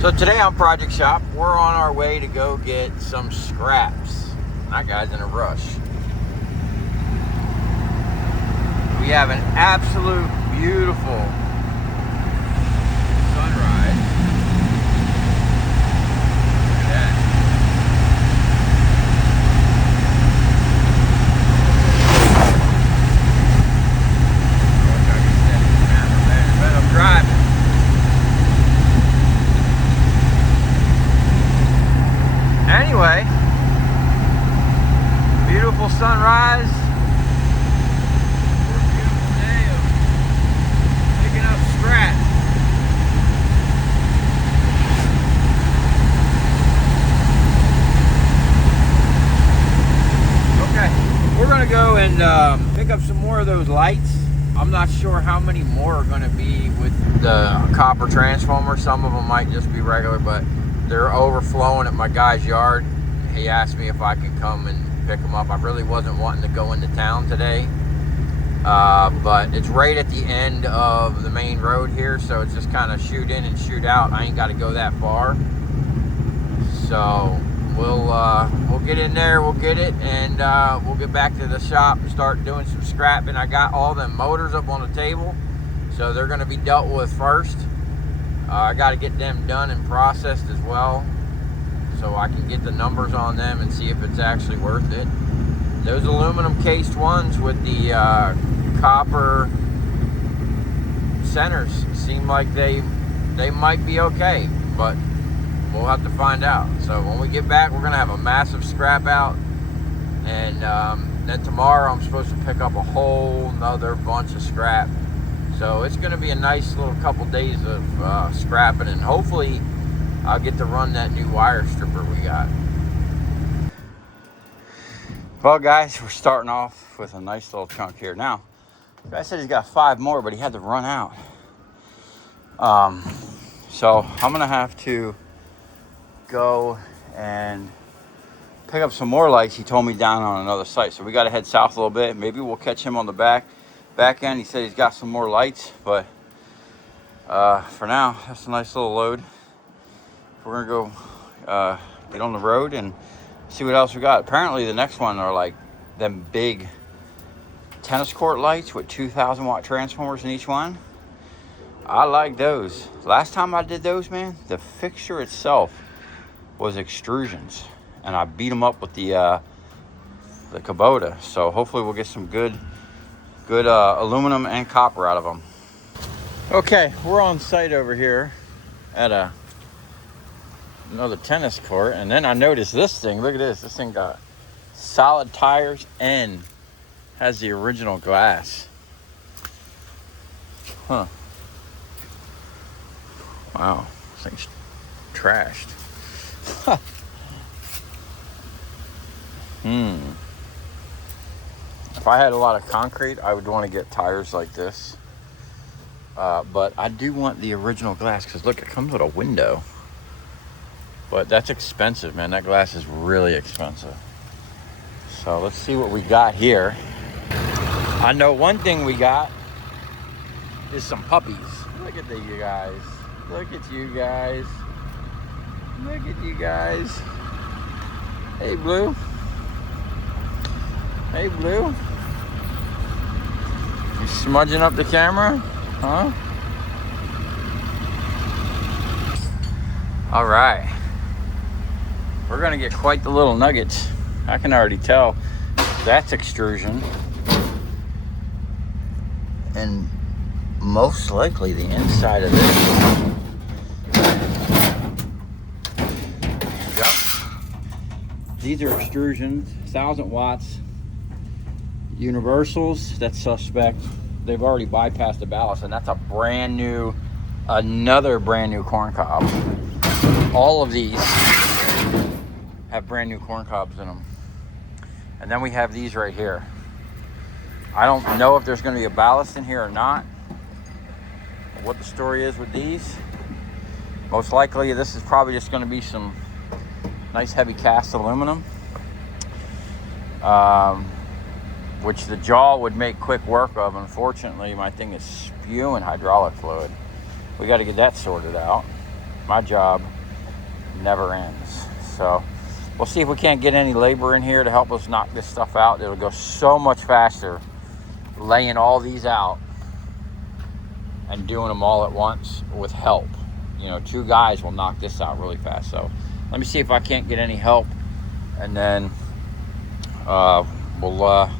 So today on Project Shop, we're on our way to go get some scraps. That guy's in a rush. We have an absolute beautiful sunrise. Look at that. I'm driving. Anyway, beautiful sunrise. For a beautiful day of picking up scrap. Okay, we're gonna go and pick up some more of those lights. I'm not sure how many more are gonna be with the copper transformer. Some of them might just be regular, but they're overflowing at my guy's yard. He asked me if I could come and pick them up. I really wasn't wanting to go into town today, but it's right at the end of the main road here, so it's just kind of shoot in and shoot out. I ain't got to go that far, so we'll get in there, we'll get it, and we'll get back to the shop and start doing some scrapping. I got all them motors up on the table, so they're going to be dealt with first. I got to get them done and processed as well, so I can get the numbers on them and see if it's actually worth it. Those aluminum cased ones with the copper centers seem like they might be okay, but we'll have to find out. So when we get back, we're gonna have a massive scrap out, and then tomorrow I'm supposed to pick up a whole nother bunch of scrap. So it's going to be a nice little couple days of scrapping, and hopefully I'll get to run that new wire stripper we got. Well guys, we're starting off with a nice little chunk here. Now, the guy said he's got 5 more, but he had to run out. So I'm going to have to go and pick up some more lights. He told me down on another site. So we got to head south a little bit. Maybe we'll catch him on the back end. He said he's got some more lights, but for now, that's a nice little load. We're gonna go get on the road and see what else we got. Apparently the next one are like them big tennis court lights with 2,000 watt transformers in each one. I like those. Last time I did those, man, the fixture itself was extrusions, and I beat them up with the Kubota. So hopefully we'll get some good aluminum and copper out of them. Okay, we're on site over here at another tennis court, and then I noticed this thing. Look at this. This thing got solid tires and has the original glass. Huh. Wow, this thing's trashed. If I had a lot of concrete, I would want to get tires like this. But I do want the original glass, because look, it comes with a window. But that's expensive, man. That glass is really expensive. So let's see what we got here. I know one thing we got is some puppies. Look at you guys. Look at you guys. Look at you guys. Hey, Blue. Hey, Blue. You smudging up the camera? Huh? All right. We're gonna get quite the little nuggets. I can already tell that's extrusion. And most likely the inside of this. Yep. These are extrusions, 1,000 watts. Universals, that's suspect. They've already bypassed the ballast, and that's another brand new corn cob. All of these have brand new corn cobs in them. And then we have these right here. I don't know if there's going to be a ballast in here or not, or what the story is with these. Most likely this is probably just going to be some nice heavy cast aluminum, which the jaw would make quick work of. Unfortunately, my thing is spewing hydraulic fluid. We got to get that sorted out. my job never ends. So we'll see if we can't get any labor in here to help us knock this stuff out. It'll go so much faster laying all these out and doing them all at once with help. You know, 2 guys will knock this out really fast. So let me see if I can't get any help, and then we'll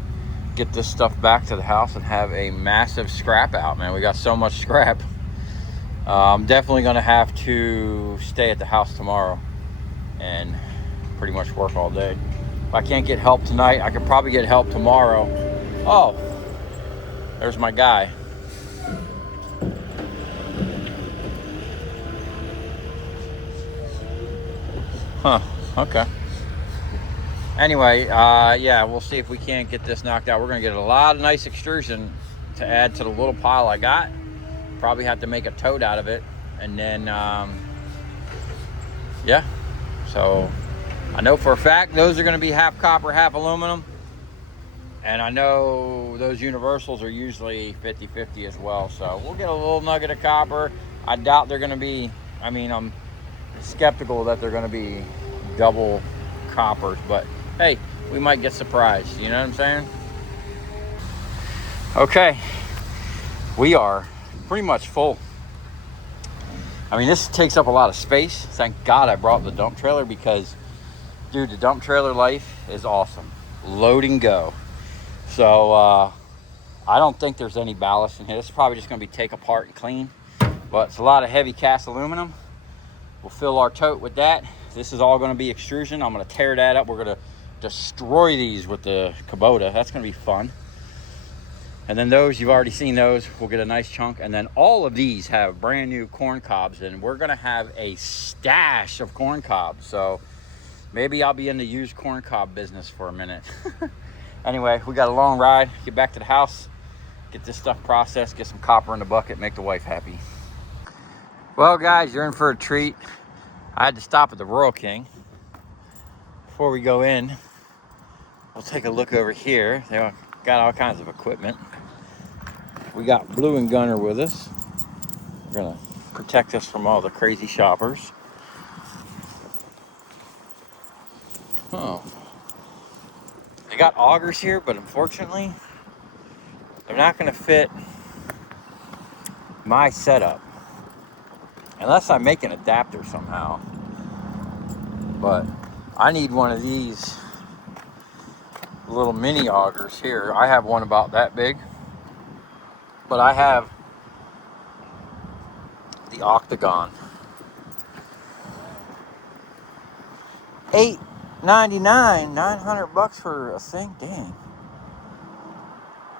get this stuff back to the house and have a massive scrap out, man. We got so much scrap. I'm definitely gonna have to stay at the house tomorrow and pretty much work all day. If I can't get help tonight, I could probably get help tomorrow. Oh, there's my guy. Huh, okay. Anyway, yeah, we'll see if we can't get this knocked out. We're gonna get a lot of nice extrusion to add to the little pile I got. Probably have to make a tote out of it. And then, yeah. So I know for a fact those are gonna be half copper, half aluminum. And I know those universals are usually 50-50 as well. So we'll get a little nugget of copper. I doubt they're gonna be, I mean, I'm skeptical that they're gonna be double coppers, but hey, we might get surprised, you know what I'm saying? Okay, we are pretty much full. I mean, this takes up a lot of space. Thank God I brought the dump trailer, because dude, the dump trailer life is awesome. Load and go. So I don't think there's any ballast in here. This is probably just gonna be take apart and clean, but it's a lot of heavy cast aluminum. We'll fill our tote with that. This is all gonna be extrusion. I'm gonna tear that up. We're gonna destroy these with the Kubota. That's gonna be fun. And then those, you've already seen those. We'll get a nice chunk. And then all of these have brand new corn cobs, and we're gonna have a stash of corn cobs. So maybe I'll be in the used corn cob business for a minute. Anyway, we got a long ride. Get back to the house, get this stuff processed, get some copper in the bucket, make the wife happy. Well, guys, you're in for a treat. I had to stop at the Royal King. Before we go in, we'll take a look over here. They got all kinds of equipment. We got Blue and Gunner with us. They're gonna protect us from all the crazy shoppers. Oh, they got augers here, but unfortunately, they're not gonna fit my setup. Unless I make an adapter somehow. But I need one of these little mini augers here. I have one about that big. But I have the Octagon. $8.99, $900 for a thing. Dang.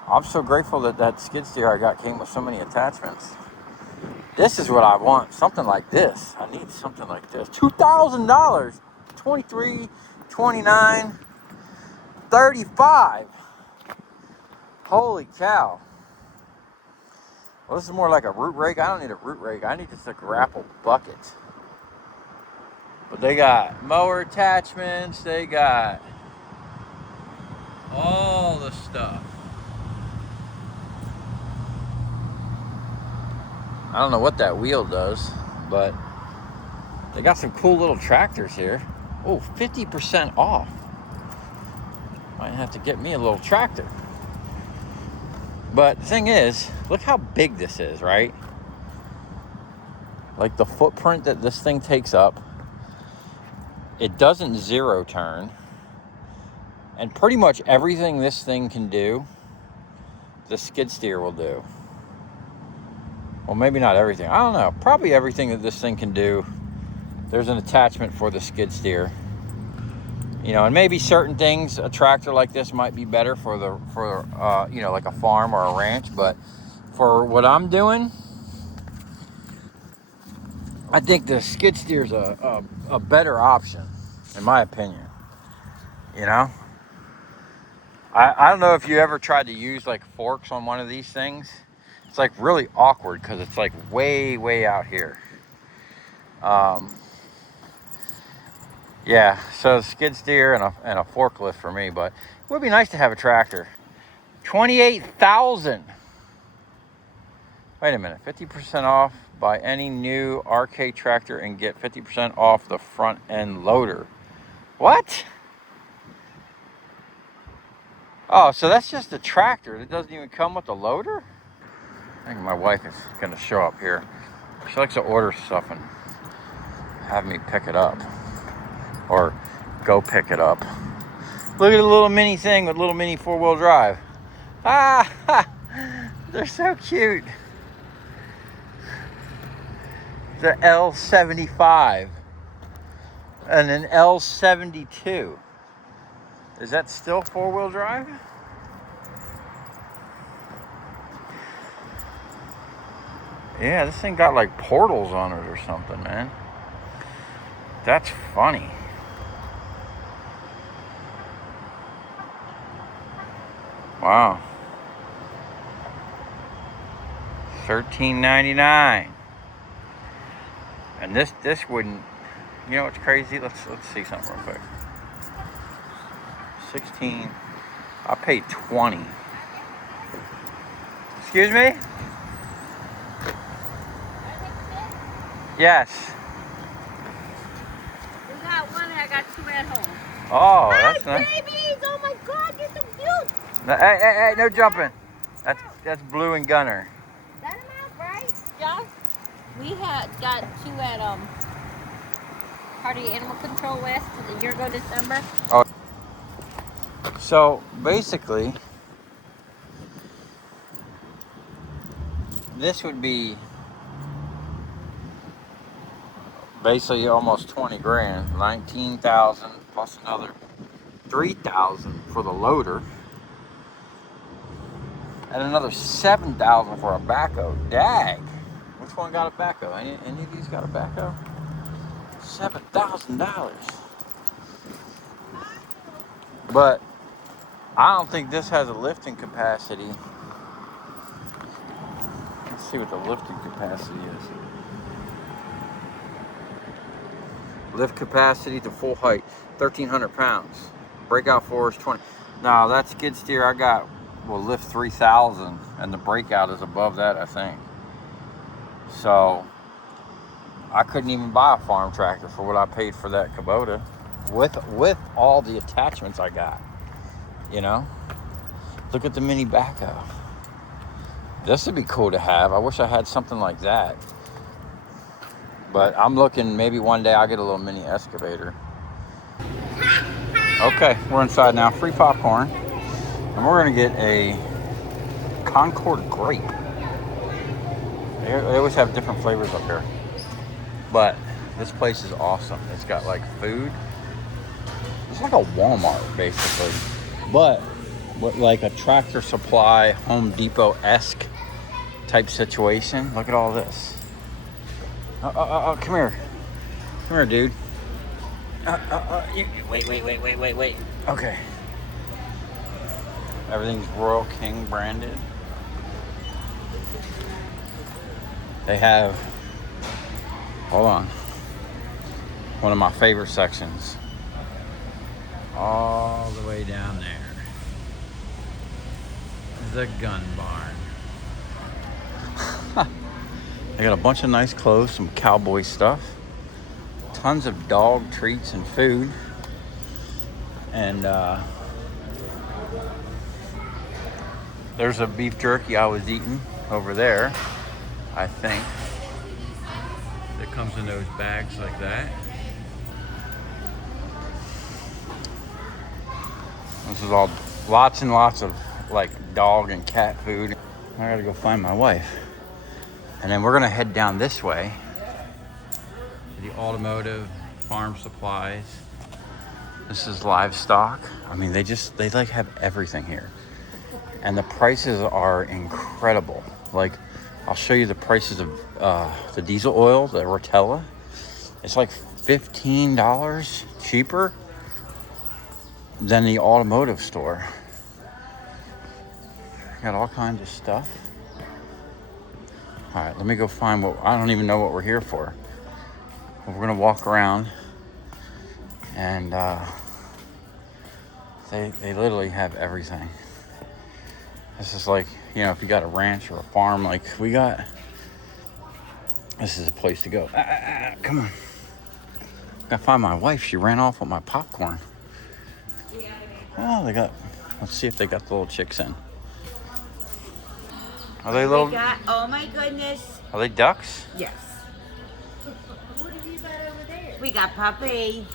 I'm so grateful that that skid steer I got came with so many attachments. This is what I want, something like this. I need something like this. $2,000, 23, 29, 35. Holy cow. Well, this is more like a root rake. I don't need a root rake. I need just a grapple bucket. But they got mower attachments. They got all the stuff. I don't know what that wheel does, but they got some cool little tractors here. Oh, 50% off. Might have to get me a little tractor. But the thing is, look how big this is, right? Like the footprint that this thing takes up. It doesn't zero turn. And pretty much everything this thing can do, the skid steer will do. Well, maybe not everything. I don't know. Probably everything that this thing can do. There's an attachment for the skid steer. You know, and maybe certain things, a tractor like this might be better for you know, like a farm or a ranch. But for what I'm doing, I think the skid steer is a better option, in my opinion. You know, I don't know if you ever tried to use like forks on one of these things. It's like really awkward because it's like way out here. Yeah, so skid steer and a forklift for me, but it would be nice to have a tractor. 28,000. Wait a minute, 50% off, Buy any new RK tractor and get 50% off the front end loader. What? Oh, so that's just the tractor. It doesn't even come with the loader? I think my wife is gonna show up here. She likes to order stuff and have me pick it up. Or go pick it up. Look at the little mini thing with little mini 4-wheel drive. Ah, they're so cute. The L75 and an L72. Is that still 4-wheel drive? Yeah, this thing got like portals on it or something, man. That's funny. Wow. $13.99. And this wouldn't, you know what's crazy? Let's see something real quick. 16. I paid 20. Excuse me? Yes. We got one and I got two at home. Oh, Hi, that's nice. babies! Oh my God, you're so cute. No, hey, no jumping. That's Blue and Gunner. Let them out, right? John? We had got two at Party Animal Control West a year ago December. Oh. So basically, this would be basically almost 20 grand, 19,000 plus another 3,000 for the loader, and another 7,000 for a backhoe. Dag. Which one got a backhoe? Any of these got a backhoe? $7,000. But I don't think this has a lifting capacity. Let's see what the lifting capacity is. Lift capacity to full height, 1,300 pounds. Breakout force, 20. Now that skid steer I got will lift 3,000, and the breakout is above that, I think. So I couldn't even buy a farm tractor for what I paid for that Kubota, with all the attachments I got. You know, look at the mini backhoe. This would be cool to have. I wish I had something like that. But I'm looking, maybe one day I'll get a little mini excavator. Okay, we're inside now. Free popcorn. And we're gonna get a Concord grape. They always have different flavors up here. But this place is awesome. It's got like food. It's like a Walmart basically. But like a Tractor Supply, Home Depot-esque type situation. Look at all this. Oh, come here. Come here, dude. Wait. Okay. Everything's Royal King branded. They have, hold on, one of my favorite sections. All the way down there. The gun barn. They got a bunch of nice clothes, some cowboy stuff, tons of dog treats and food, and there's a beef jerky I was eating over there, I think. That comes in those bags like that. This is all lots and lots of like dog and cat food. I gotta go find my wife. And then we're gonna head down this way to the automotive farm supplies. This is livestock. I mean, they like have everything here. And the prices are incredible. Like, I'll show you the prices of the diesel oil, the Rotella. It's like $15 cheaper than the automotive store. Got all kinds of stuff. All right, let me go find what, I don't even know what we're here for. We're gonna walk around and they literally have everything. This is like, you know, if you got a ranch or a farm like we got, This is a place to go. Come on. Gotta find my wife. She ran off with my popcorn. Oh, they got, let's see if they got the little chicks in. Are they little? Oh my goodness. Are they ducks? Yes. What have you got over there? We got puppy.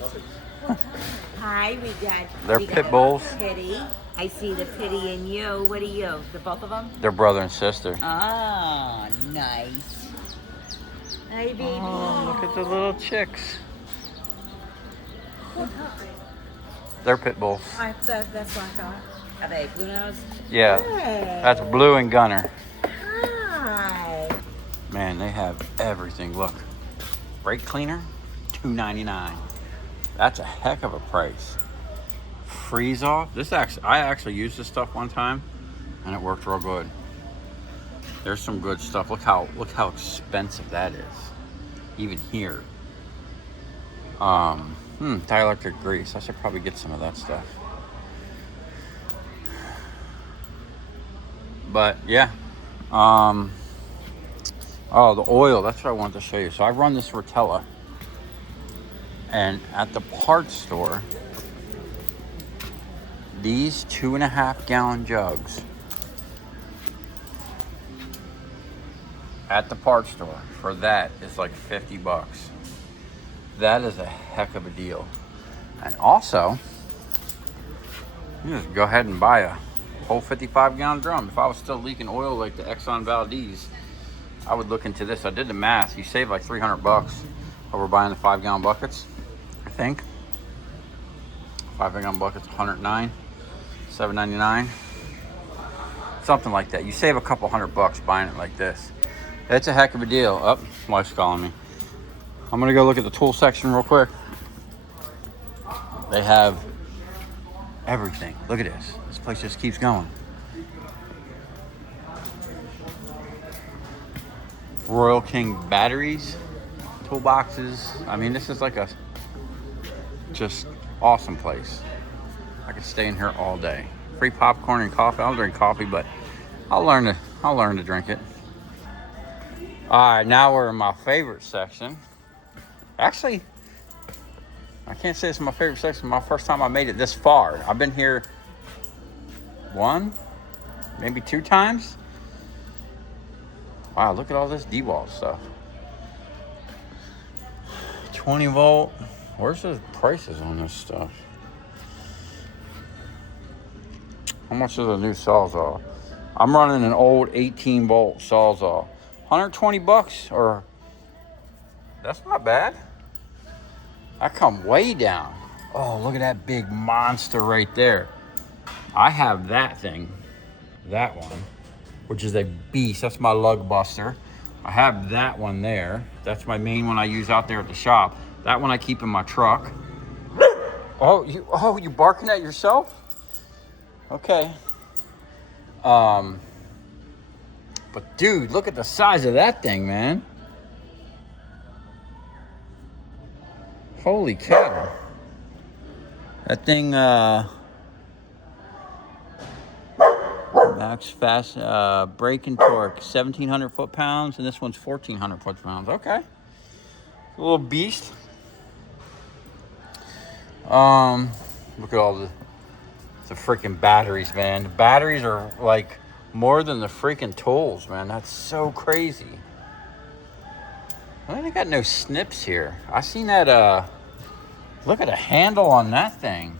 Hi, They're we pit got bulls. Pitty. I see the Pitty in you. What are you? The both of them? They're brother and sister. Oh, nice. Hi, baby. Oh, look at the little chicks. They're pit bulls. That's what I thought. Are they blue nose? Yeah, Hey. that's Blue and Gunner. Hi. Man, they have everything. Look, brake cleaner, $2.99. That's a heck of a price. Freeze off. I actually used this stuff one time, and it worked real good. There's some good stuff. Look how expensive that is, even here. Dielectric grease. I should probably get some of that stuff. But yeah. Oh, the oil. That's what I wanted to show you. So I run this Rotella, and at the parts store, these 2.5 gallon jugs at the parts store for that is like $50. That is a heck of a deal. And also, you just go ahead and buy a whole 55 gallon drum. If I was still leaking oil like the Exxon Valdez, I would look into this. I did the math. You save like $300 over buying the 5 gallon buckets, I think. 5 gallon buckets, $109, $7.99, something like that. You save a couple $100 buying it like this. It's a heck of a deal. Oh, wife's calling me. I'm gonna go look at the tool section real quick. They have everything. Look at this. This place just keeps going. Royal King batteries, toolboxes. I mean, this is like a just awesome place. I could stay in here all day. Free popcorn and coffee. I don't drink coffee, but I'll learn to drink it. All right, now we're in my favorite section. Actually, I can't say it's my favorite section. My first time I made it this far. I've been here 1, maybe 2 times. Wow, look at all this D-Wall stuff. 20 volt. Where's the prices on this stuff? How much is a new Sawzall? I'm running an old 18 volt Sawzall. $120, or that's not bad. I come way down. Oh, look at that big monster right there. I have that thing, that one, which is a beast. That's my lug buster. I have that one there. That's my main one I use out there at the shop. That one I keep in my truck. Oh, you barking at yourself? Okay. But dude, look at the size of that thing, man. Holy cow. That thing, max fast braking torque, 1,700 foot-pounds, and this one's 1,400 foot-pounds. Okay. A little beast. Look at all the freaking batteries, man. The batteries are like more than the freaking tools, man. That's so crazy. Well, they got no snips here. I seen that, look at the handle on that thing.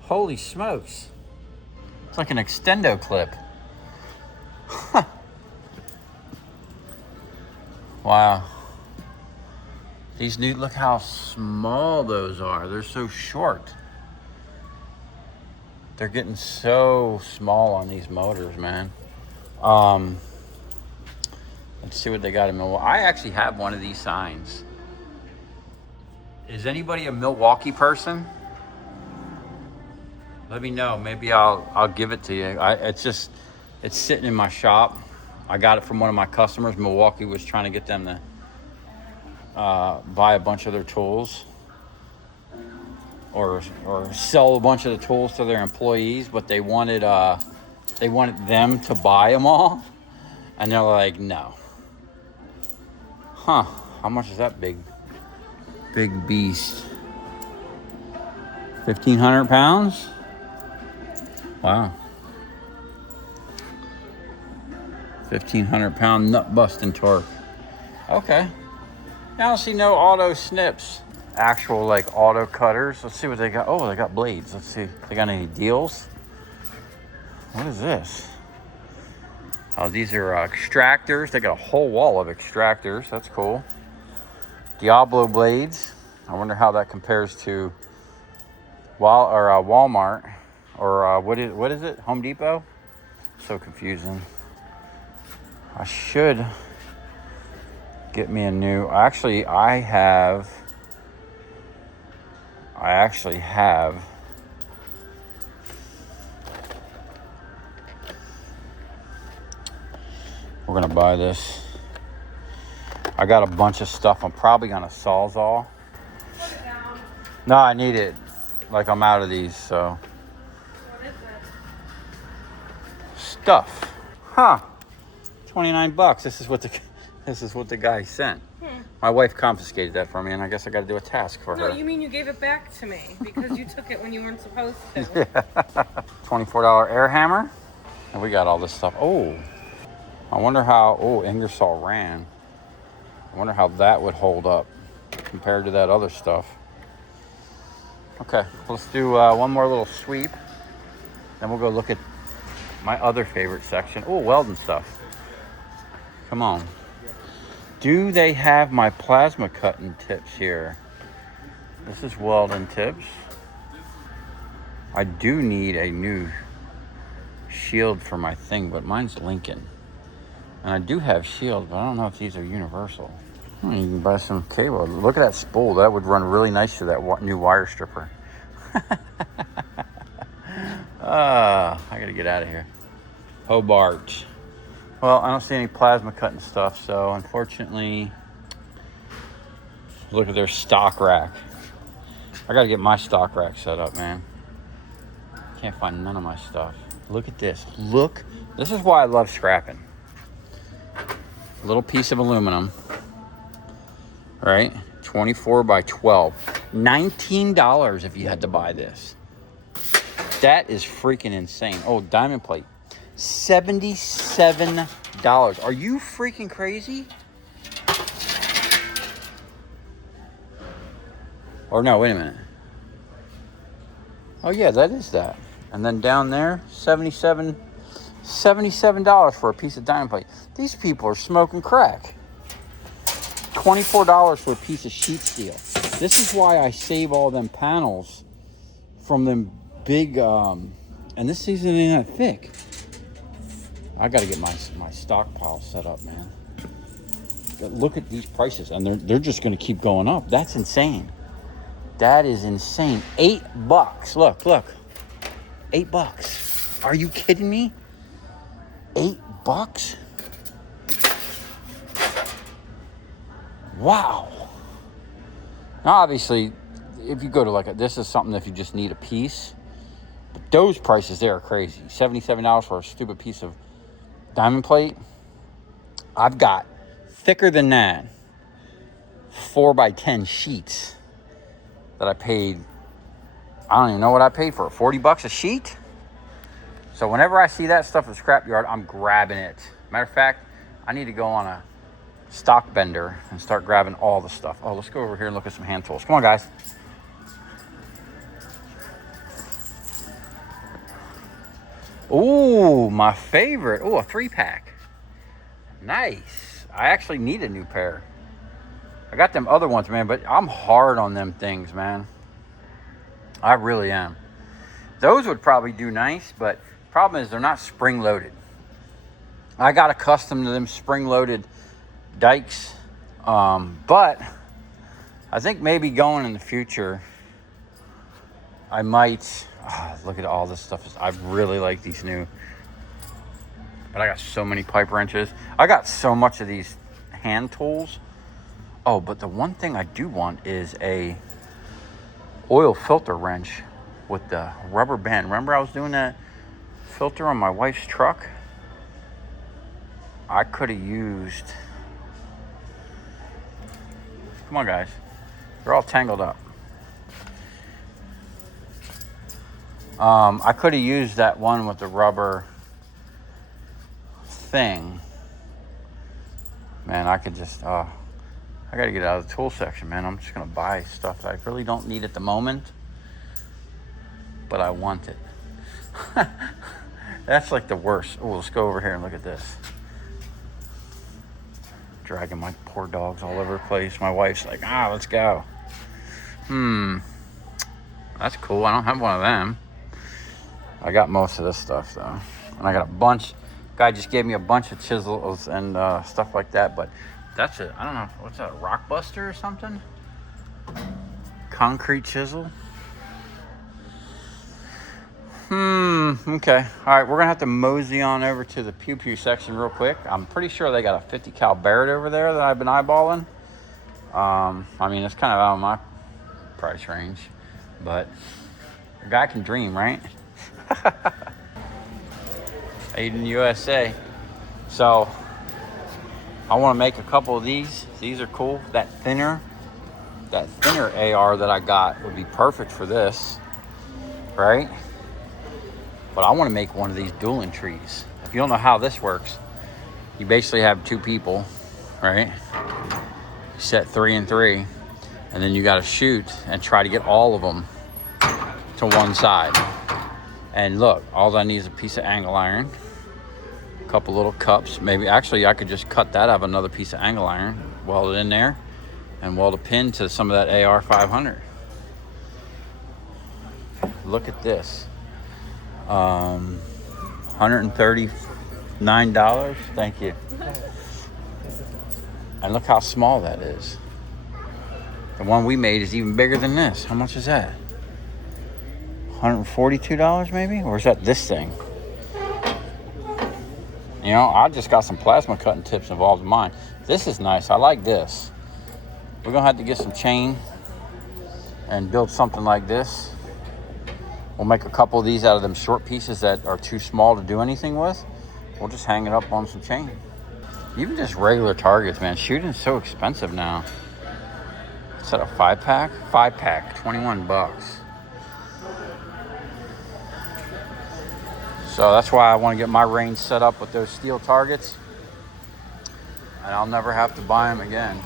Holy smokes. It's like an extendo clip. Wow. These new, look how small those are. They're so short. They're getting so small on these motors, man. Let's see what they got in Milwaukee. I actually have one of these signs. Is anybody a Milwaukee person? Let me know. Maybe I'll give it to you. It's sitting in my shop. I got it from one of my customers. Milwaukee was trying to get them to buy a bunch of their tools or sell a bunch of the tools to their employees, but they wanted them to buy them all, and they're like, no. Huh, how much is that big beast? 1,500 pounds? Wow. 1,500 pound nut busting torque. Okay. I don't see no auto snips. Actual like auto cutters. Let's see what they got. Oh, they got blades. Let's see. They got any deals? What is this? Oh, these are extractors. They got a whole wall of extractors. That's cool. Diablo blades. I wonder how that compares to Walmart or what is it? Home Depot? So confusing. I should get me a new. Actually, I actually have. We're gonna buy this. I got a bunch of stuff. I'm probably gonna Sawzall. Put it down. No, I need it. Like I'm out of these, so. What is it? Stuff. Huh. 29 bucks. This is what the guy sent. My wife confiscated that from me, and I guess I got to do a task for her. No, you mean you gave it back to me because you took it when you weren't supposed to. Yeah. $24 air hammer. And we got all this stuff. Oh, I wonder how, Ingersoll Rand. I wonder how that would hold up compared to that other stuff. Okay, let's do one more little sweep. Then we'll go look at my other favorite section. Oh, welding stuff. Come on. Do they have my plasma cutting tips here? This is welding tips. I do need a new shield for my thing, but mine's Lincoln. And I do have shields, but I don't know if these are universal. You can buy some cable. Look at that spool. That would run really nice to that new wire stripper. I gotta get out of here. Hobart. Well, I don't see any plasma cutting stuff, so unfortunately, look at their stock rack. I gotta get my stock rack set up, man. Can't find none of my stuff. Look at this. Look. This is why I love scrapping. Little piece of aluminum. Right? 24 by 12. $19 if you had to buy this. That is freaking insane. Oh, diamond plate. $77. Are you freaking crazy? Or no, wait a minute. Oh yeah, that is that. And then down there, $77 for a piece of diamond plate. These people are smoking crack. $24 for a piece of sheet steel. This is why I save all them panels from them big, and this isn't even that thick. I gotta get my stockpile set up, man. Look at these prices, and they're just gonna keep going up. That's insane. That is insane. $8. Look. $8. Are you kidding me? $8? Wow. Now, obviously, if you go to this is something if you just need a piece. But those prices there are crazy. $77 for a stupid piece of diamond plate. I've got thicker than that 4x10 sheets that I paid. I don't even know what I paid for it. $40 a sheet. So whenever I see that stuff at the scrapyard, I'm grabbing it. Matter of fact, I need to go on a stock bender and start grabbing all the stuff. Oh, let's go over here and look at some hand tools. Come on, guys. Ooh, my favorite. Ooh, a 3-pack. Nice. I actually need a new pair. I got them other ones, man, but I'm hard on them things, man. I really am. Those would probably do nice, but problem is they're not spring-loaded. I got accustomed to them spring-loaded dikes, but I think maybe going in the future, I might. Look at all this stuff. I really like these new. But I got so many pipe wrenches. I got so much of these hand tools. Oh, but the one thing I do want is a oil filter wrench with the rubber band. Remember I was doing that filter on my wife's truck? I could have used Come on, guys. They're all tangled up. I could have used that one with the rubber thing. Man, I could just, I got to get out of the tool section, man. I'm just going to buy stuff that I really don't need at the moment, but I want it. That's like the worst. Oh, let's go over here and look at this. Dragging my poor dogs all over the place. My wife's like, let's go. That's cool. I don't have one of them. I got most of this stuff, though. And I got a bunch. Guy just gave me a bunch of chisels and stuff like that, but that's it. I don't know. What's that, a rock buster or something? Concrete chisel? Okay. All right, we're going to have to mosey on over to the Pew Pew section real quick. I'm pretty sure they got a 50 cal Barrett over there that I've been eyeballing. I mean, it's kind of out of my price range, but a guy can dream, right? Made in USA. So I want to make a couple of these. These are cool. That thinner AR that I got would be perfect for this, right? But I want to make one of these dueling trees. If you don't know how this works, you basically have two people, right? You set 3 and 3, and then you got to shoot and try to get all of them to one side. And look, all I need is a piece of angle iron, a couple little cups. Maybe actually I could just cut that out of another piece of angle iron, weld it in there, and weld a pin to some of that AR 500. Look at this. $139. Thank you. And look how small that is. The one we made is even bigger than this. How much is that? $142 maybe? Or is that this thing? You know, I just got some plasma cutting tips involved in mine. This is nice. I like this. We're gonna have to get some chain and build something like this. We'll make a couple of these out of them short pieces that are too small to do anything with. We'll just hang it up on some chain. Even just regular targets, man. Shooting's so expensive now. Is that a 5-pack? 5-pack, 21 bucks. So that's why I want to get my range set up with those steel targets. And I'll never have to buy them again.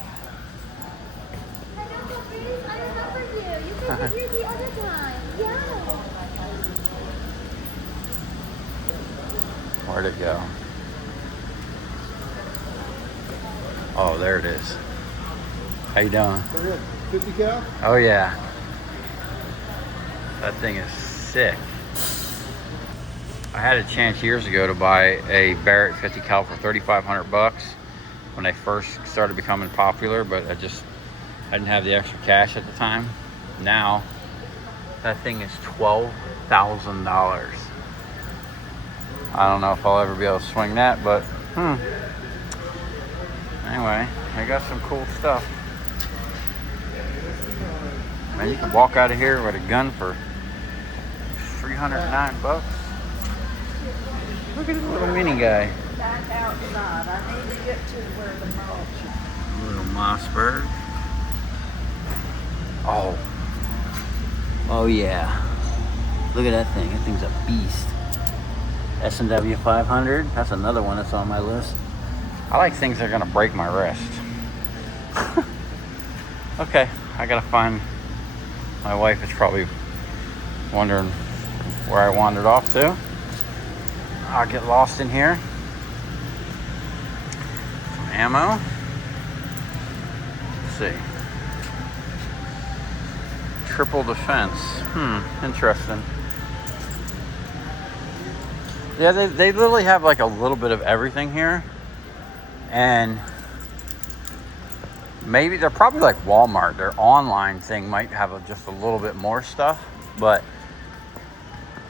Where'd it go? Oh, there it is. How you doing? 50 cal? Oh yeah. That thing is sick. I had a chance years ago to buy a Barrett 50 cal for 3,500 bucks when they first started becoming popular, but I didn't have the extra cash at the time. Now that thing is $12,000. I don't know if I'll ever be able to swing that, but anyway, I got some cool stuff. Man, you can walk out of here with a gun for 309 bucks. Look at this little mini guy. Back outside. I need to get to where the mulch. Little Mossberg. Oh yeah. Look at that thing. That thing's a beast. S&W 500. That's another one that's on my list. I like things that are gonna break my wrist. Okay, I gotta find. My wife is probably wondering where I wandered off to. I'll get lost in here. Some ammo. Let's see. Triple defense. Interesting. Yeah, they literally have like a little bit of everything here. And maybe they're probably like Walmart. Their online thing might have just a little bit more stuff. But,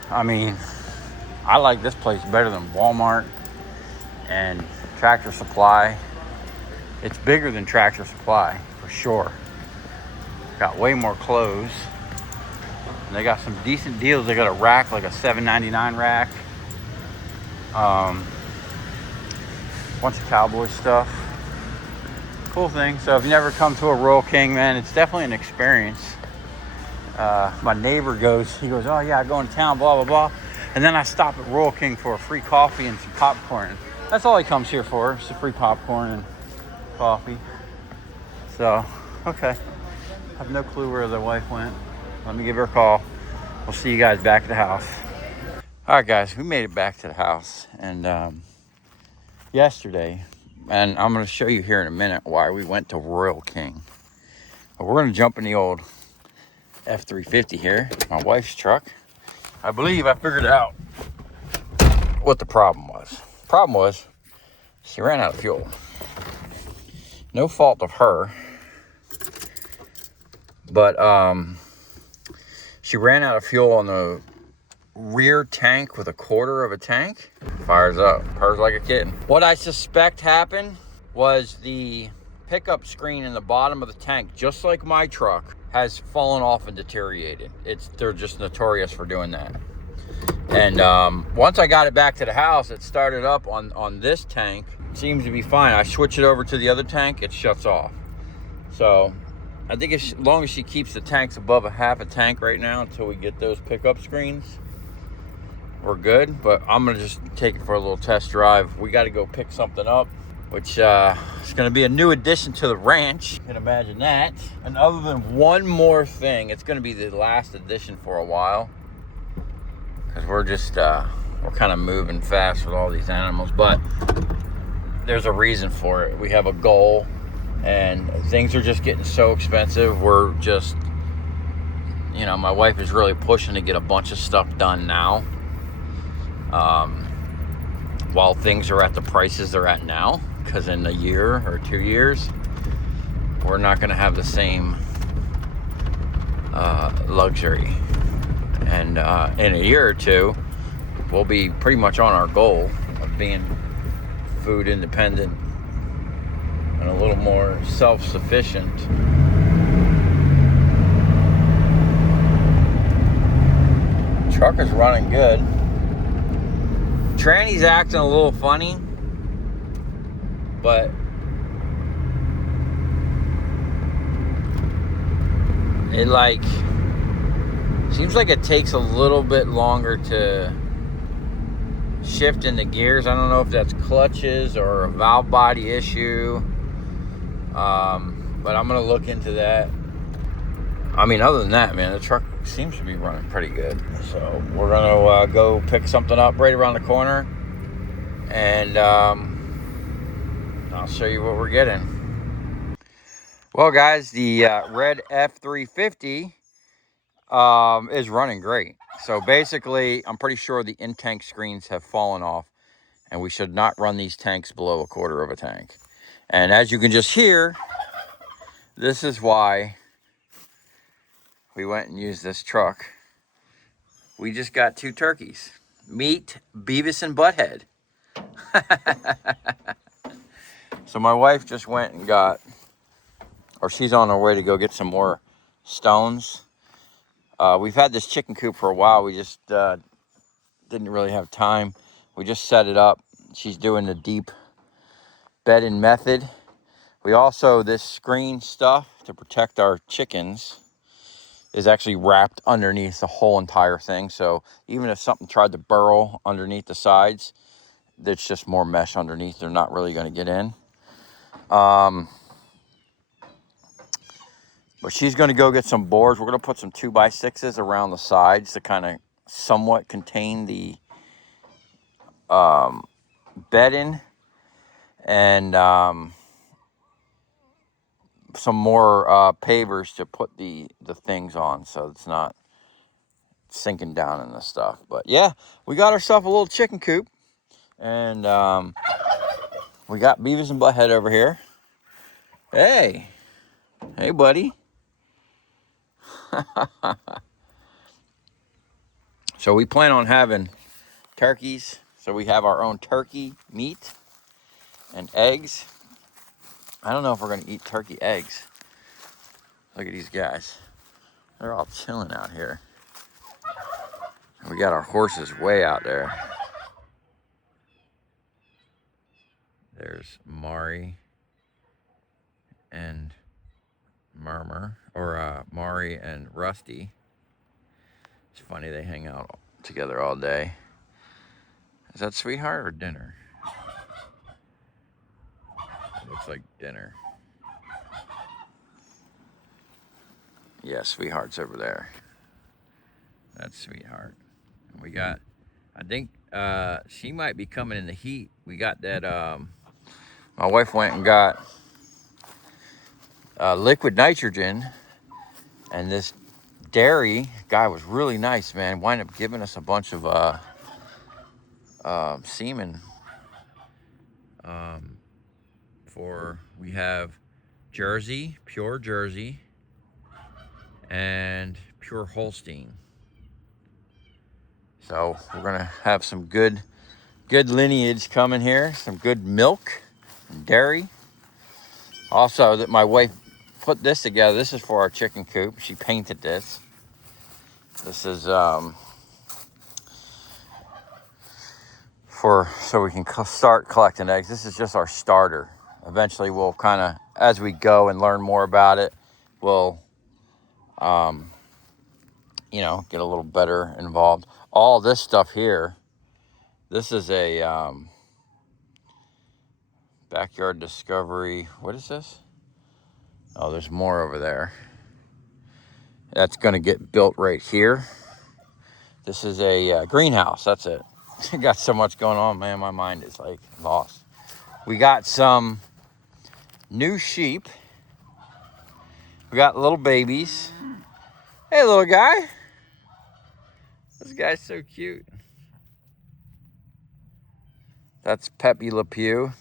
I mean, I like this place better than Walmart and Tractor Supply. It's bigger than Tractor Supply, for sure. Got way more clothes. And they got some decent deals. They got a rack, like a $7.99 rack. Bunch of cowboy stuff. Cool thing. So if you never come to a Royal King, man, it's definitely an experience. My neighbor goes, oh yeah, I go into town, blah, blah, blah. And then I stop at Royal King for a free coffee and some popcorn. That's all he comes here for, is the free popcorn and coffee. So, okay. I have no clue where the wife went. Let me give her a call. We'll see you guys back at the house. All right, guys, we made it back to the house. And yesterday, and I'm going to show you here in a minute why we went to Royal King. But we're going to jump in the old F350 here, my wife's truck. I believe I figured out what the problem was. Problem was, she ran out of fuel. No fault of her, but she ran out of fuel on the rear tank with a quarter of a tank. Fires up, purrs like a kitten. What I suspect happened was the pickup screen in the bottom of the tank, just like my truck, has fallen off and deteriorated. They're just notorious for doing that. And once I got it back to the house, it started up on this tank. Seems to be fine. I switch it over to the other tank, it shuts off. So I think as long as she keeps the tanks above a half a tank right now until we get those pickup screens, we're good. But I'm gonna just take it for a little test drive. We got to go pick something up, which is going to be a new addition to the ranch. You can imagine that. And other than one more thing, it's going to be the last addition for a while, because we're just we're kind of moving fast with all these animals. But there's a reason for it. We have a goal, and things are just getting so expensive. We're just, my wife is really pushing to get a bunch of stuff done now, while things are at the prices they're at now. Because in a year or 2 years, we're not going to have the same luxury. And in a year or two, we'll be pretty much on our goal of being food independent and a little more self-sufficient. Truck is running good. Tranny's acting a little funny, but it seems like it takes a little bit longer to shift into gears. I don't know if that's clutches or a valve body issue, but I'm gonna look into that. I mean, other than that, man, the truck seems to be running pretty good. So we're gonna go pick something up right around the corner, and I'll show you what we're getting. Well, guys, the red F350 is running great. So basically, I'm pretty sure the in-tank screens have fallen off, and we should not run these tanks below a quarter of a tank. And as you can just hear, this is why we went and used this truck. We just got 2 turkeys. Meet Beavis and Butthead. So my wife just went and got, or she's on her way to go get some more stones. We've had this chicken coop for a while. We just didn't really have time. We just set it up. She's doing the deep bedding method. We also, this screen stuff to protect our chickens is actually wrapped underneath the whole entire thing. So even if something tried to burrow underneath the sides, there's just more mesh underneath. They're not really going to get in. But she's going to go get some boards. We're going to put some 2x6s around the sides to kind of somewhat contain the bedding, and some more pavers to put the things on, so it's not sinking down in the stuff. But yeah, we got ourselves a little chicken coop, and we got Beavis and Butthead over here. Hey buddy. So we plan on having turkeys, so we have our own turkey meat and eggs. I don't know if we're gonna eat turkey eggs. Look at these guys. They're all chilling out here. We got our horses way out there. There's Mari and Mari and Rusty. It's funny, they hang out together all day. Is that Sweetheart or Dinner? It looks like Dinner. Yeah, Sweetheart's over there. That's Sweetheart. And we got, I think she might be coming in the heat. We got that, my wife went and got liquid nitrogen, and this dairy guy was really nice, man. Wind up giving us a bunch of semen. We have Jersey, pure Jersey, and pure Holstein. So we're gonna have some good lineage coming here, some good milk and dairy. Also, that my wife put this together. This is for our chicken coop. She painted this. This is so we can start collecting eggs. This is just our starter. Eventually, we'll kind of, as we go and learn more about it, we'll, you know, get a little better involved. All this stuff here, this is a backyard discovery. What is this? Oh, there's more over there. That's going to get built right here. This is a greenhouse. That's it. Got so much going on, man. My mind is like lost. We got some new sheep. We got little babies. Hey, little guy. This guy's so cute. That's Pepe Le Pew.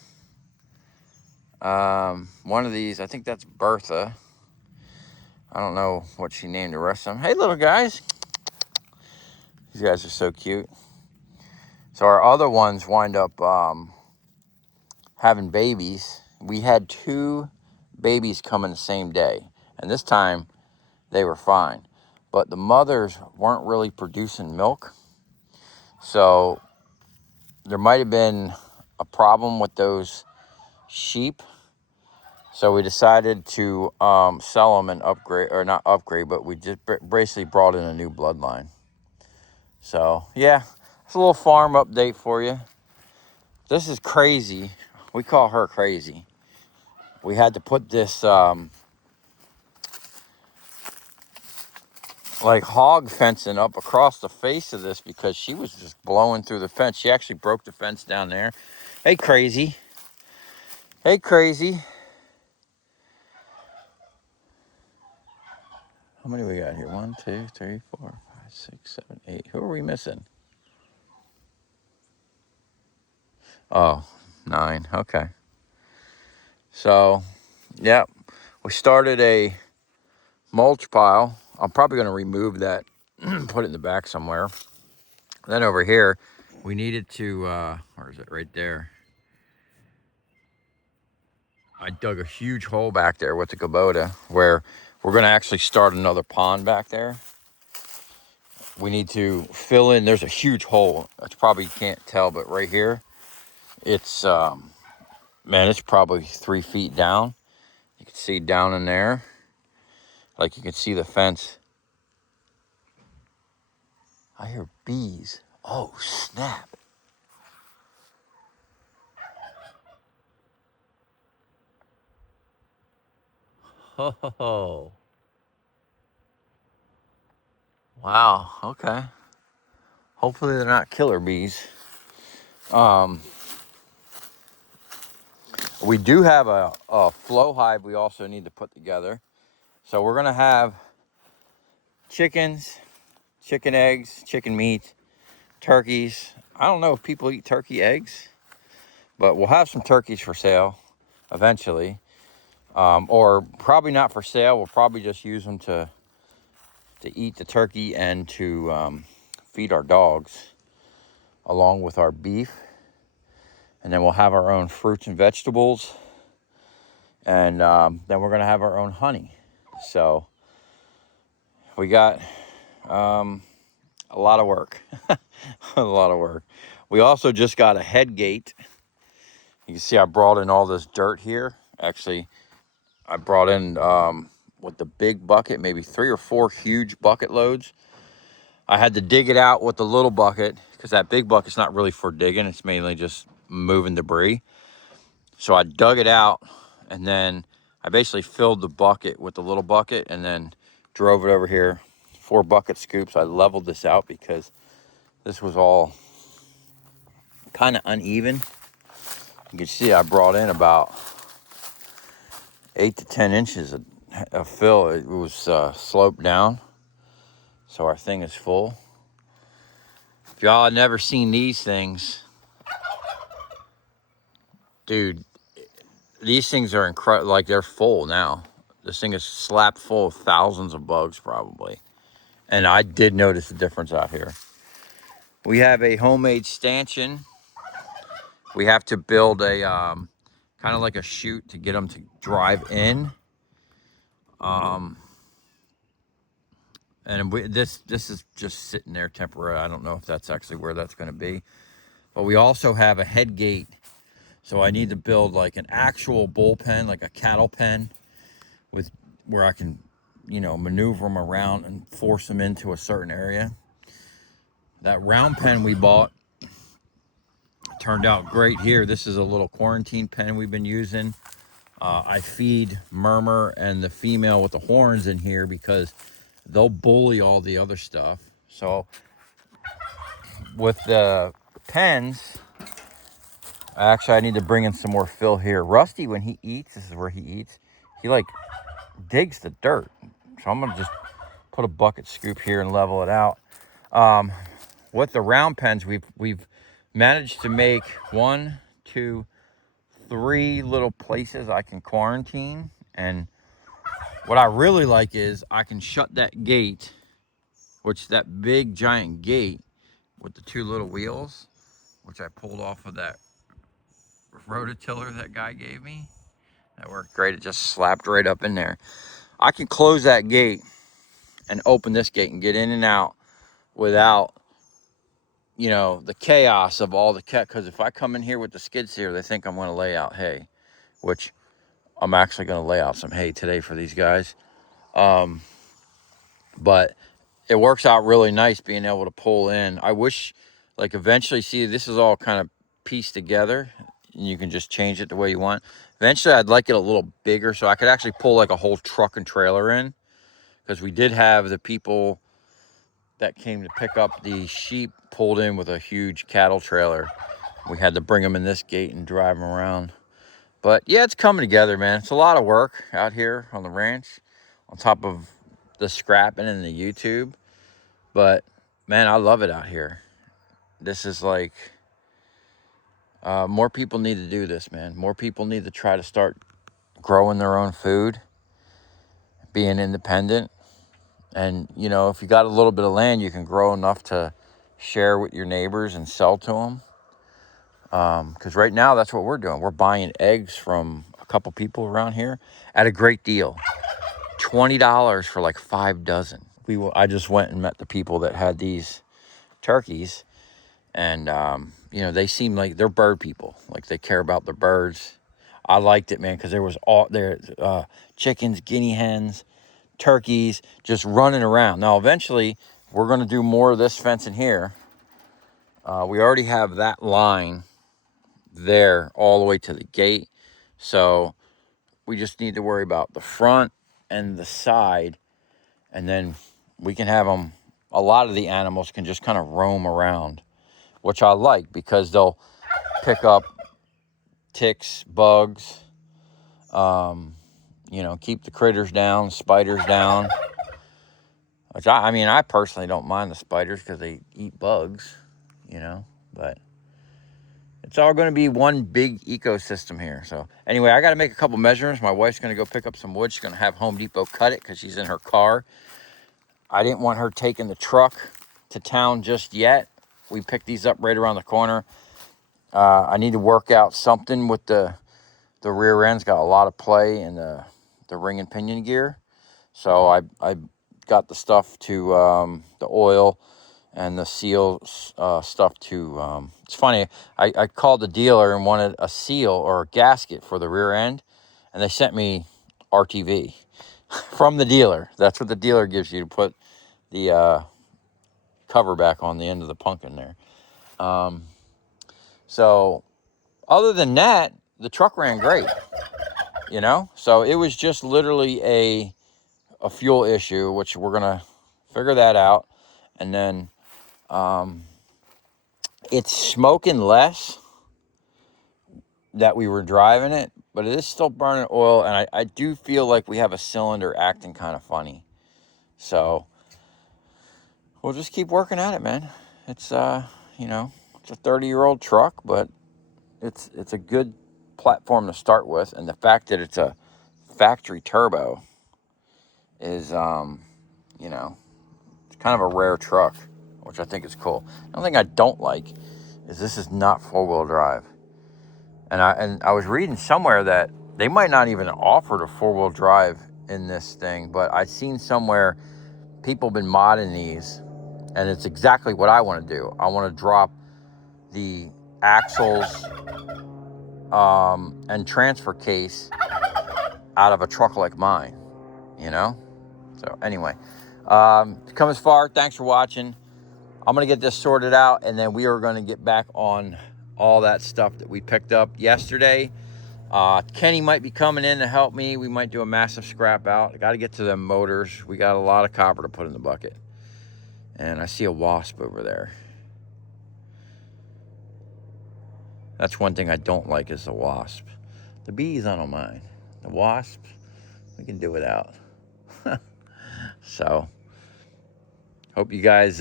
One of these, I think that's Bertha. I don't know what she named the rest of them. Hey, little guys. These guys are so cute. So our other ones wind up having babies. We had 2 babies come in the same day. And this time, they were fine. But the mothers weren't really producing milk. So there might have been a problem with those sheep. So we decided to sell them and upgrade, or not upgrade, but we just basically brought in a new bloodline. So yeah, it's a little farm update for you. This is crazy. We call her crazy. We had to put this like hog fencing up across the face of this because she was just blowing through the fence. She actually broke the fence down there. Hey, crazy. Hey, crazy. How many we got here? 1, 2, 3, 4, 5, 6, 7, 8. Who are we missing? Oh, 9. Okay. So, yeah, we started a mulch pile. I'm probably going to remove that, put it in the back somewhere. Then over here, we needed to, where is it? Right there. I dug a huge hole back there with the Kubota where we're going to actually start another pond back there. We need to fill in. There's a huge hole. You probably can't tell, but right here, it's, man, it's probably 3 feet down. You can see down in there. Like you can see the fence. I hear bees. Oh, snap. Oh, wow. Okay. Hopefully they're not killer bees. We do have a flow hive we also need to put together. So we're going to have chickens, chicken eggs, chicken meat, turkeys. I don't know if people eat turkey eggs, but we'll have some turkeys for sale eventually. Or probably not for sale. We'll probably just use them to eat the turkey and to feed our dogs along with our beef. And then we'll have our own fruits and vegetables. And then we're going to have our own honey. So we got a lot of work. A lot of work. We also just got a head gate. You can see I brought in all this dirt here. Actually, I brought in with the big bucket, maybe 3 or 4 huge bucket loads. I had to dig it out with the little bucket because that big bucket's not really for digging. It's mainly just moving debris. So I dug it out, and then I basically filled the bucket with the little bucket and then drove it over here. 4 bucket scoops. I leveled this out because this was all kind of uneven. You can see I brought in about 8 to 10 inches of fill. It was sloped down, so our thing is full. If y'all have never seen these things, dude, these things are incredible. Like, they're full now. This thing is slapped full of thousands of bugs probably. And I did notice the difference out here. We have a homemade stanchion. We have to build a kind of like a chute to get them to drive in. And this is just sitting there temporary. I don't know if that's actually where that's going to be. But we also have a head gate. So I need to build like an actual bullpen, like a cattle pen, with where I can, maneuver them around and force them into a certain area. That round pen we bought turned out great here. This is a little quarantine pen we've been using. I feed Murmur and the female with the horns in here because they'll bully all the other stuff. So with the pens, actually I need to bring in some more fill here. Rusty, when he eats, this is where he eats, he like digs the dirt. So I'm gonna just put a bucket scoop here and level it out. With the round pens, we've managed to make 1, 2, 3 little places I can quarantine. And what I really like is I can shut that gate, which is that big giant gate with the 2 little wheels, which I pulled off of that rototiller that guy gave me. That worked great. It just slapped right up in there. I can close that gate and open this gate and get in and out without, the chaos of all the cat. Because if I come in here with the skid steer, they think I'm going to lay out hay, which I'm actually going to lay out some hay today for these guys. But it works out really nice being able to pull in. I wish, like, eventually, see, this is all kind of pieced together and you can just change it the way you want. Eventually, I'd like it a little bigger so I could actually pull like a whole truck and trailer in, because we did have the people that came to pick up the sheep pulled in with a huge cattle trailer. We had to bring them in this gate and drive them around. But yeah, it's coming together, man. It's a lot of work out here on the ranch, on top of the scrapping and the YouTube. But man, I love it out here. This is like, more people need to do this, man. More people need to try to start growing their own food, being independent. And, if you got a little bit of land, you can grow enough to share with your neighbors and sell to them. Because right now, that's what we're doing. We're buying eggs from a couple people around here at a great deal. $20 for like 5 dozen. I just went and met the people that had these turkeys. And, they seem like they're bird people. Like, they care about the birds. I liked it, man, because there was all there, chickens, guinea hens, turkeys, just running around. Now, eventually, we're going to do more of this fencing here. We already have that line there all the way to the gate. So we just need to worry about the front and the side. And then we can have them, a lot of the animals can just kind of roam around, which I like because they'll pick up ticks, bugs, keep the critters down, spiders down. Which I personally don't mind the spiders because they eat bugs, but it's all going to be one big ecosystem here. So anyway, I got to make a couple measurements. My wife's going to go pick up some wood. She's going to have Home Depot cut it because she's in her car. I didn't want her taking the truck to town just yet. We picked these up right around the corner. I need to work out something with the rear end's got a lot of play in the ring and pinion gear. So I got the stuff to the oil and the seal stuff to it's funny, I called the dealer and wanted a seal or a gasket for the rear end, and they sent me RTV from the dealer. That's what the dealer gives you to put the cover back on the end of the pumpkin there. So other than that, the truck ran great, you know? So it was just literally a fuel issue, which we're going to figure that out. And then it's smoking less that we were driving it, but it is still burning oil. And I do feel like we have a cylinder acting kind of funny. So we'll just keep working at it, man. It's, you know, it's a 30-year-old truck, but it's a good platform to start with. And the fact that it's a factory turbo is, you know, it's kind of a rare truck, which I think is cool. The only thing I don't like is this is not four-wheel drive. And I was reading somewhere that they might not even offer a four-wheel drive in this thing, but I've seen somewhere people have been modding these, and it's exactly what I want to do. I want to drop the axles and transfer case out of a truck like mine, you know? So anyway, come as far. Thanks for watching. I'm going to get this sorted out, and then we are going to get back on all that stuff that we picked up yesterday. Kenny might be coming in to help me. We might do a massive scrap out. I got to get to them motors. We got a lot of copper to put in the bucket. And I see a wasp over there. That's one thing I don't like is the wasp. The bees, I don't mind. The wasps, we can do without. So, hope you guys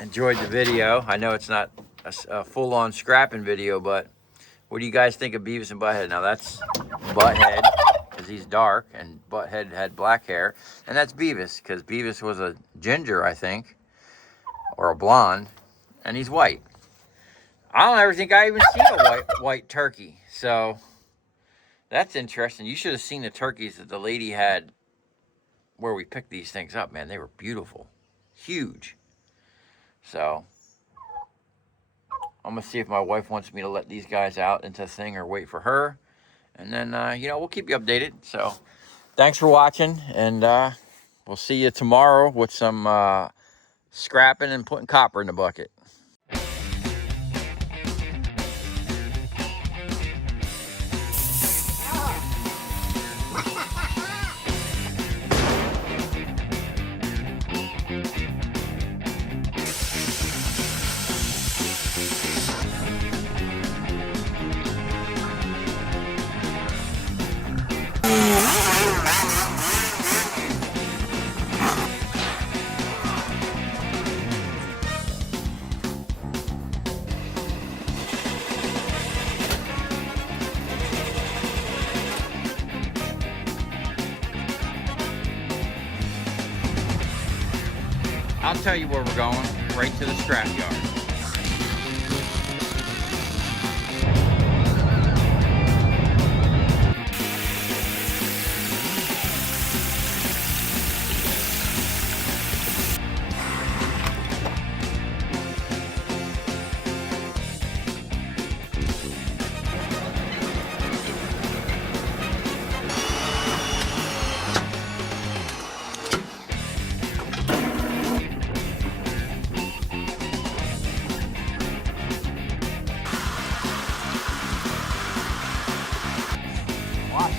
enjoyed the video. I know it's not a full-on scrapping video, but what do you guys think of Beavis and Butthead? Now that's Butthead, because he's dark, and Butthead had black hair. And that's Beavis, because Beavis was a ginger, I think, or a blonde, and he's white. I don't ever think I even seen a white turkey. So that's interesting. You should have seen the turkeys that the lady had where we picked these things up, man. They were beautiful. Huge. So I'm going to see if my wife wants me to let these guys out into the thing or wait for her. And then, you know, we'll keep you updated. So thanks for watching. And we'll see you tomorrow with some scrapping and putting copper in the bucket. I'll tell you where we're going, right to the scrap yard. Watch it.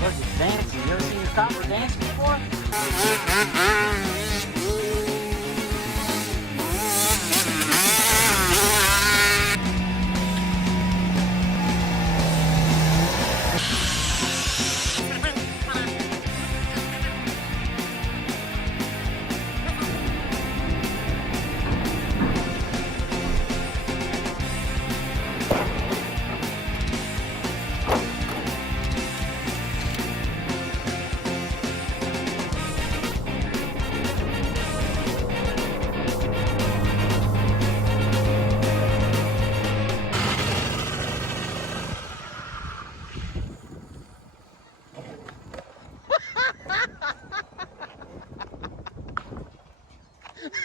Look, it's dancing. You ever seen your copper dance before?